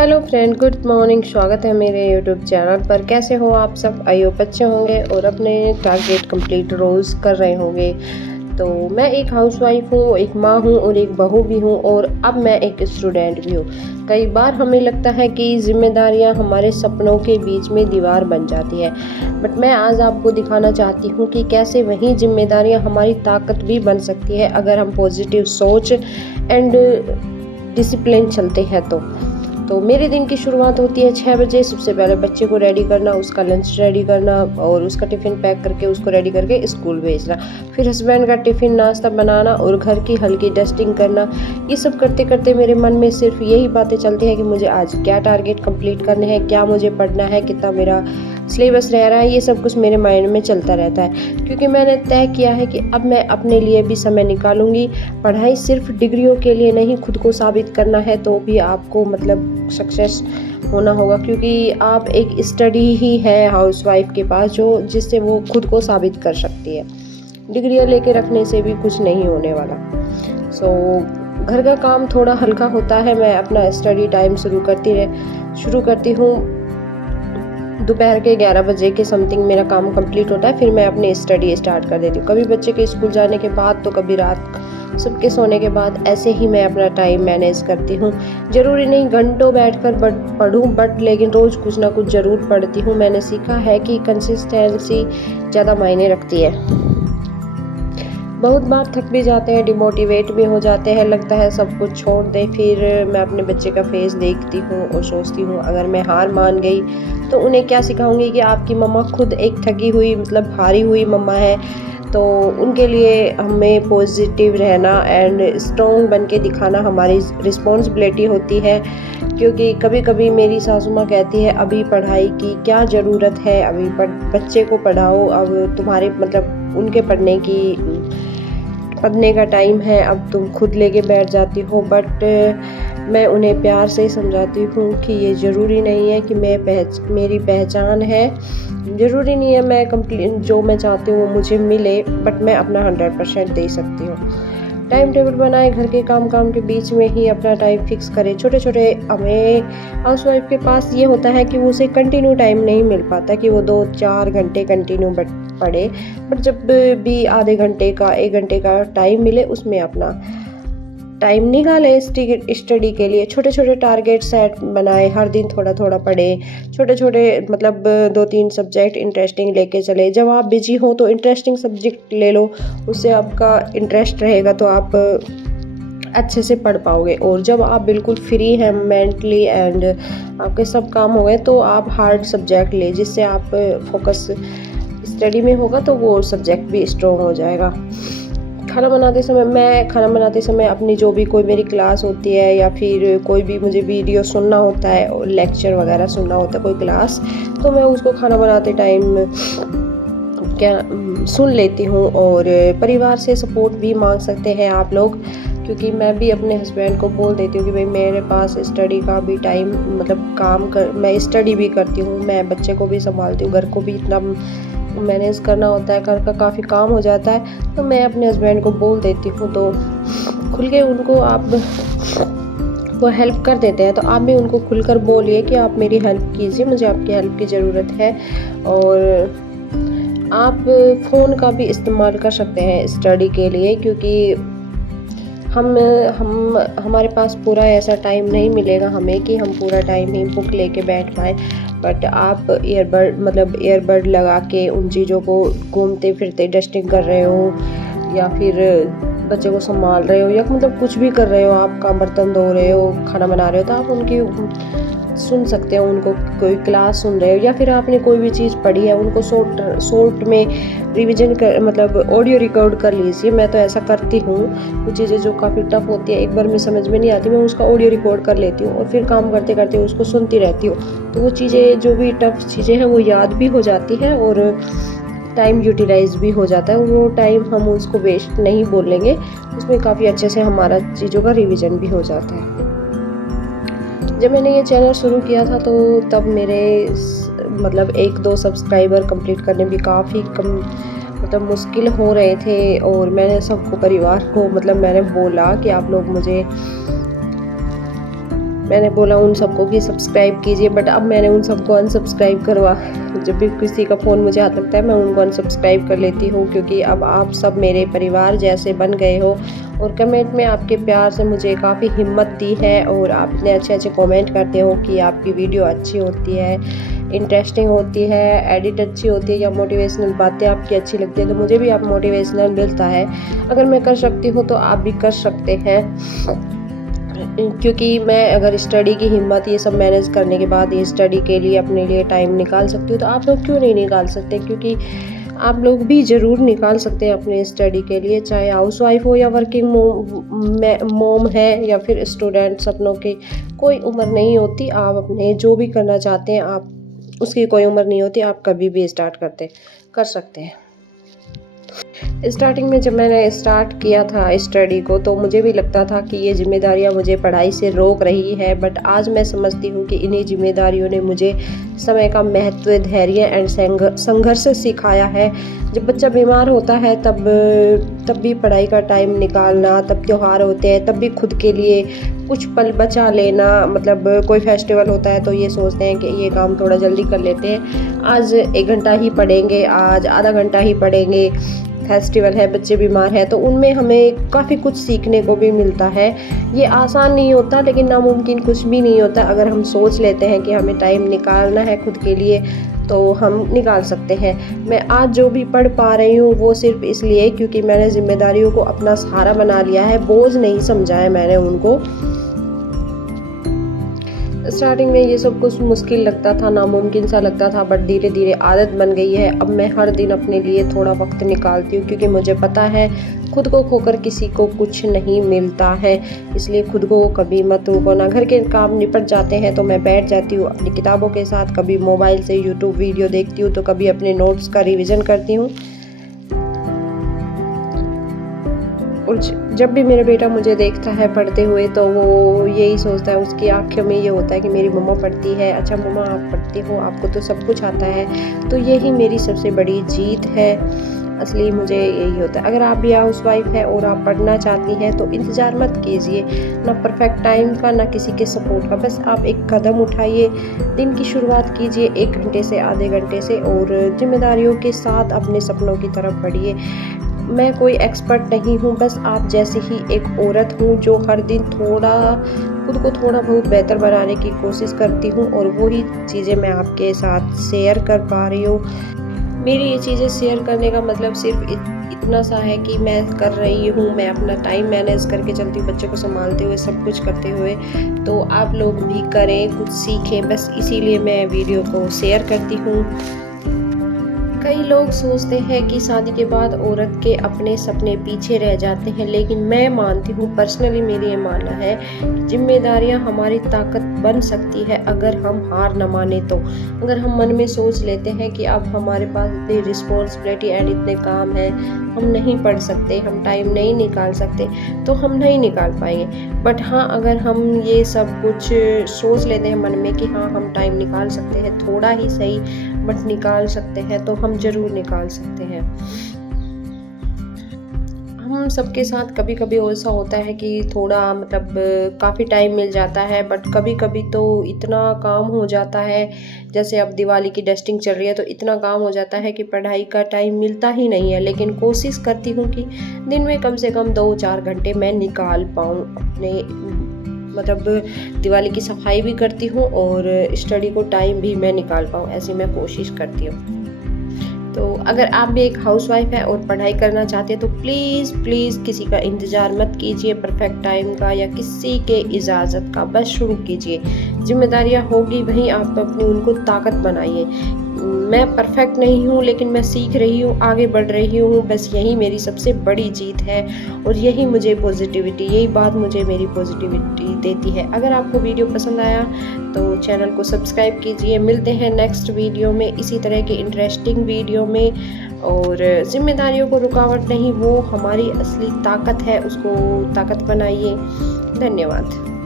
Hello friend, good morning. स्वागत है मेरे यूट्यूब चैनल पर। कैसे हो आप सब? आई होप अच्छे होंगे और अपने टारगेट कंप्लीट रोज़ कर रहे होंगे। तो मैं एक हाउसवाइफ हूँ, एक माँ हूँ और एक बहू भी हूँ, और अब मैं एक स्टूडेंट भी हूँ। कई बार हमें लगता है कि जिम्मेदारियाँ हमारे सपनों के बीच में दीवार बन जाती है, बट मैं आज आपको दिखाना चाहती हूँ कि कैसे वही जिम्मेदारियाँ हमारी ताकत भी बन सकती है अगर हम पॉजिटिव सोच एंड डिसिप्लिन चलते हैं। तो मेरे दिन की शुरुआत होती है 6 बजे। सबसे पहले बच्चे को रेडी करना, उसका लंच रेडी करना और उसका टिफ़िन पैक करके उसको रेडी करके स्कूल भेजना। फिर हस्बैंड का टिफ़िन नाश्ता बनाना और घर की हल्की डस्टिंग करना। ये सब करते करते मेरे मन में सिर्फ यही बातें चलती हैं कि मुझे आज क्या टारगेट कंप्लीट करने हैं, क्या मुझे पढ़ना है, कितना मेरा सिलेबस रह रहा है। ये सब कुछ मेरे माइंड में चलता रहता है, क्योंकि मैंने तय किया है कि अब मैं अपने लिए भी समय निकालूंगी। पढ़ाई सिर्फ डिग्रियों के लिए नहीं, खुद को साबित करना है तो भी आपको सक्सेस होना होगा, क्योंकि आप एक स्टडी ही है हाउसवाइफ के पास जो जिससे वो खुद को साबित कर सकती है। डिग्रियां लेके रखने से भी कुछ नहीं होने वाला। घर का काम थोड़ा हल्का होता है। मैं अपना स्टडी टाइम शुरू करती हूँ दोपहर के 11 बजे के समथिंग मेरा काम कंप्लीट होता है। फिर मैं अपनी स्टडी स्टार्ट कर देती हूँ, कभी बच्चे के स्कूल जाने के बाद तो कभी रात सबके सोने के बाद। ऐसे ही मैं अपना टाइम मैनेज करती हूँ। ज़रूरी नहीं घंटों बैठकर पढ़ूँ, बट लेकिन रोज़ कुछ ना कुछ ज़रूर पढ़ती हूँ। मैंने सीखा है कि कंसिस्टेंसी ज़्यादा मायने रखती है। बहुत बार थक भी जाते हैं, डिमोटिवेट भी हो जाते हैं, लगता है सब कुछ छोड़ दें। फिर मैं अपने बच्चे का फेस देखती हूँ और सोचती हूँ अगर मैं हार मान गई तो उन्हें क्या सिखाऊंगी कि आपकी मम्मा खुद एक थकी हुई हारी हुई मम्मा है। तो उनके लिए हमें पॉजिटिव रहना एंड स्ट्रॉन्ग बन के दिखाना हमारी रिस्पॉन्सिबिलिटी होती है, क्योंकि कभी कभी मेरी सासू माँ कहती है अभी पढ़ाई की क्या ज़रूरत है, अभी बच्चे को पढ़ाओ, अब तुम्हारे उनके पढ़ने का टाइम है, अब तुम खुद लेके बैठ जाती हो। बट मैं उन्हें प्यार से समझाती हूँ कि ये ज़रूरी नहीं है कि मेरी पहचान है। ज़रूरी नहीं है मैं जो मैं चाहती हूँ वो मुझे मिले, बट मैं अपना 100% दे सकती हूँ। टाइम टेबल बनाए, घर के काम के बीच में ही अपना टाइम फिक्स करें। छोटे हमें हाउसवाइफ के पास ये होता है कि वो उसे कंटिन्यू टाइम नहीं मिल पाता कि वो 2-4 घंटे कंटिन्यू पढ़े, बट जब भी आधे घंटे का 1 घंटे का टाइम मिले उसमें अपना टाइम निकाले स्टडी के लिए। छोटे टारगेट सेट बनाए, हर दिन थोड़ा पढ़े। छोटे 2-3 सब्जेक्ट इंटरेस्टिंग लेके चले। जब आप बिजी हो तो इंटरेस्टिंग सब्जेक्ट ले लो, उससे आपका इंटरेस्ट रहेगा तो आप अच्छे से पढ़ पाओगे। और जब आप बिल्कुल फ्री हैं मेंटली एंड आपके सब काम हो गए तो आप हार्ड सब्जेक्ट ले, जिससे आप फोकस स्टडी में होगा तो वो सब्जेक्ट भी स्ट्रॉन्ग हो जाएगा। मैं खाना बनाते समय अपनी जो भी कोई मेरी क्लास होती है या फिर कोई भी मुझे वीडियो सुनना होता है और लेक्चर वगैरह सुनना होता है कोई क्लास, तो मैं उसको खाना बनाते टाइम सुन लेती हूँ। और परिवार से सपोर्ट भी मांग सकते हैं आप लोग, क्योंकि मैं भी अपने हस्बैंड को बोल देती हूँ कि भाई मेरे पास स्टडी का भी टाइम मैं स्टडी भी करती हूँ, मैं बच्चे को भी संभालती हूँ, घर को भी इतना मैनेज करना होता है, घर का काफ़ी काम हो जाता है। तो मैं अपने हस्बैंड को बोल देती हूँ, तो खुल के उनको वो हेल्प कर देते हैं। तो आप भी उनको खुलकर बोलिए कि आप मेरी हेल्प कीजिए, मुझे आपकी हेल्प की ज़रूरत है। और आप फ़ोन का भी इस्तेमाल कर सकते हैं स्टडी के लिए, क्योंकि हमारे पास पूरा ऐसा टाइम नहीं मिलेगा हमें कि हम पूरा टाइम ही बुक लेके बैठ पाए। बट आप ईयरबड लगा के उन चीज़ों को घूमते फिरते डस्टिंग कर रहे हो या फिर बच्चे को संभाल रहे हो या कुछ भी कर रहे हो, आपका बर्तन धो रहे हो, खाना बना रहे हो, तो आप उनकी सुन सकते हो, उनको कोई क्लास सुन रहे हो या फिर आपने कोई भी चीज़ पढ़ी है उनको शॉर्ट में रिवीजन कर ऑडियो रिकॉर्ड कर लीजिए। मैं तो ऐसा करती हूँ। कुछ चीज़ें जो काफ़ी टफ होती है एक बार में समझ में नहीं आती, मैं उसका ऑडियो रिकॉर्ड कर लेती हूँ और फिर काम करते करते उसको सुनती रहती हूँ। तो वो चीज़ें जो भी टफ चीज़ें हैं वो याद भी हो जाती है और टाइम यूटिलाइज भी हो जाता है। वो टाइम हम उसको वेस्ट नहीं बोलेंगे, उसमें काफ़ी अच्छे से हमारा चीज़ों का रिवीजन भी हो जाता है। जब मैंने ये चैनल शुरू किया था तो तब मेरे 1-2 सब्सक्राइबर कंप्लीट करने भी काफ़ी मुश्किल हो रहे थे। और मैंने सबको परिवार को मैंने बोला कि आप लोग मुझे मैंने बोला उन सबको कि सब्सक्राइब कीजिए, बट अब मैंने उन सबको अनसब्सक्राइब करवा, जब भी किसी का फ़ोन मुझे हाथ लगता है मैं उनको अनसब्सक्राइब कर लेती हूँ, क्योंकि अब आप सब मेरे परिवार जैसे बन गए हो। और कमेंट में आपके प्यार से मुझे काफ़ी हिम्मत दी है, और आप इतने अच्छे अच्छे कमेंट करते हो कि आपकी वीडियो अच्छी होती है, इंटरेस्टिंग होती है, एडिट अच्छी होती है, या मोटिवेशनल बातें आपकी अच्छी लगती है, तो मुझे भी आप मोटिवेशनल मिलता है। अगर मैं कर सकती हूँ तो आप भी कर सकते हैं, क्योंकि मैं अगर स्टडी की हिम्मत ये सब मैनेज करने के बाद ये स्टडी के लिए अपने लिए टाइम निकाल सकती हूँ, तो आप लोग क्यों नहीं निकाल सकते? क्योंकि आप लोग भी ज़रूर निकाल सकते हैं अपने स्टडी के लिए, चाहे हाउसवाइफ हो या वर्किंग मोम है या फिर स्टूडेंट। सपनों की कोई उम्र नहीं होती, आप अपने जो भी करना चाहते हैं आप उसकी कोई उम्र नहीं होती, आप कभी भी स्टार्ट कर सकते हैं। स्टार्टिंग में जब मैंने स्टार्ट किया था स्टडी को, तो मुझे भी लगता था कि ये जिम्मेदारियां मुझे पढ़ाई से रोक रही है, बट आज मैं समझती हूँ कि इन्हीं जिम्मेदारियों ने मुझे समय का महत्व, धैर्य एंड संघर्ष सिखाया है। जब बच्चा बीमार होता है तब भी पढ़ाई का टाइम निकालना, तब त्योहार होते हैं तब भी खुद के लिए कुछ पल बचा लेना, मतलब कोई फेस्टिवल होता है तो ये सोचते हैं कि ये काम थोड़ा जल्दी कर लेते हैं, आज 1 घंटा ही पढ़ेंगे, आज आधा घंटा ही पढ़ेंगे, फेस्टिवल है, बच्चे बीमार है, तो उनमें हमें काफ़ी कुछ सीखने को भी मिलता है। ये आसान नहीं होता, लेकिन नामुमकिन कुछ भी नहीं होता। अगर हम सोच लेते हैं कि हमें टाइम निकालना है खुद के लिए, तो हम निकाल सकते हैं। मैं आज जो भी पढ़ पा रही हूँ वो सिर्फ इसलिए क्योंकि मैंने जिम्मेदारियों को अपना सहारा बना लिया है, बोझ नहीं समझा है मैंने उनको। स्टार्टिंग में ये सब कुछ मुश्किल लगता था, नामुमकिन सा लगता था, बट धीरे धीरे आदत बन गई है। अब मैं हर दिन अपने लिए थोड़ा वक्त निकालती हूँ, क्योंकि मुझे पता है खुद को खोकर किसी को कुछ नहीं मिलता है, इसलिए खुद को कभी मत रोको ना। घर के काम निपट जाते हैं तो मैं बैठ जाती हूँ अपनी किताबों के साथ, कभी मोबाइल से यूट्यूब वीडियो देखती हूँ, तो कभी अपने नोट्स का रिविज़न करती हूँ। और जब भी मेरा बेटा मुझे देखता है पढ़ते हुए, तो वो यही सोचता है, उसकी आँखों में ये होता है कि मेरी मम्मा पढ़ती है, अच्छा मम्मा आप पढ़ती हो, आपको तो सब कुछ आता है। तो यही मेरी सबसे बड़ी जीत है, असली मुझे यही होता है। अगर आप भी हाउसवाइफ है और आप पढ़ना चाहती हैं तो इंतज़ार मत कीजिए, ना परफेक्ट टाइम का ना किसी के सपोर्ट का, बस आप एक कदम उठाइए, दिन की शुरुआत कीजिए 1 घंटे से, आधे घंटे से, और जिम्मेदारियों के साथ अपने सपनों की तरफ बढ़िए। मैं कोई एक्सपर्ट नहीं हूँ, बस आप जैसे ही एक औरत हूँ जो हर दिन खुद को थोड़ा बहुत बेहतर बनाने की कोशिश करती हूँ, और वही चीज़ें मैं आपके साथ शेयर कर पा रही हूँ। मेरी ये चीज़ें शेयर करने का मतलब सिर्फ इतना सा है कि मैं कर रही हूँ, मैं अपना टाइम मैनेज करके चलती हूँ, बच्चों को संभालते हुए, सब कुछ करते हुए, तो आप लोग भी करें, कुछ सीखें, बस इसीलिए मैं वीडियो को शेयर करती हूँ। कई लोग सोचते हैं कि शादी के बाद औरत के अपने सपने पीछे रह जाते हैं, लेकिन मैं मानती हूँ, पर्सनली मेरी ये मानना है कि जिम्मेदारियाँ हमारी ताकत बन सकती है अगर हम हार न माने तो। अगर हम मन में सोच लेते हैं कि अब हमारे पास इतनी रिस्पॉन्सिबिलिटी एंड इतने काम हैं, हम नहीं पढ़ सकते, हम टाइम नहीं निकाल सकते, तो हम नहीं निकाल पाएंगे। बट हाँ, अगर हम ये सब कुछ सोच लेते हैं मन में कि हाँ हम टाइम निकाल सकते हैं, थोड़ा ही सही बट निकाल सकते हैं, तो हम ज़रूर निकाल सकते हैं। हम सबके साथ कभी कभी ऐसा होता है कि थोड़ा मतलब काफ़ी टाइम मिल जाता है, बट कभी कभी तो इतना काम हो जाता है, जैसे अब दिवाली की डस्टिंग चल रही है तो इतना काम हो जाता है कि पढ़ाई का टाइम मिलता ही नहीं है। लेकिन कोशिश करती हूँ कि दिन में कम से कम 2-4 घंटे मैं निकाल पाऊँ अपने, मतलब दिवाली की सफाई भी करती हूँ और स्टडी को टाइम भी मैं निकाल पाऊँ, ऐसी मैं कोशिश करती हूँ। तो अगर आप भी एक हाउसवाइफ है और पढ़ाई करना चाहते हैं तो प्लीज़ किसी का इंतज़ार मत कीजिए, परफेक्ट टाइम का या किसी के इजाज़त का, बस शुरू कीजिए। जिम्मेदारियाँ होगी वहीं आप अपनी उनको ताकत बनाइए। मैं परफेक्ट नहीं हूँ, लेकिन मैं सीख रही हूँ, आगे बढ़ रही हूँ, बस यही मेरी सबसे बड़ी जीत है, और यही बात मुझे मेरी पॉजिटिविटी देती है। अगर आपको वीडियो पसंद आया तो चैनल को सब्सक्राइब कीजिए। मिलते हैं नेक्स्ट वीडियो में इसी तरह के इंटरेस्टिंग वीडियो में। और जिम्मेदारियों को रुकावट नहीं, वो हमारी असली ताकत है, उसको ताकत बनाइए। धन्यवाद।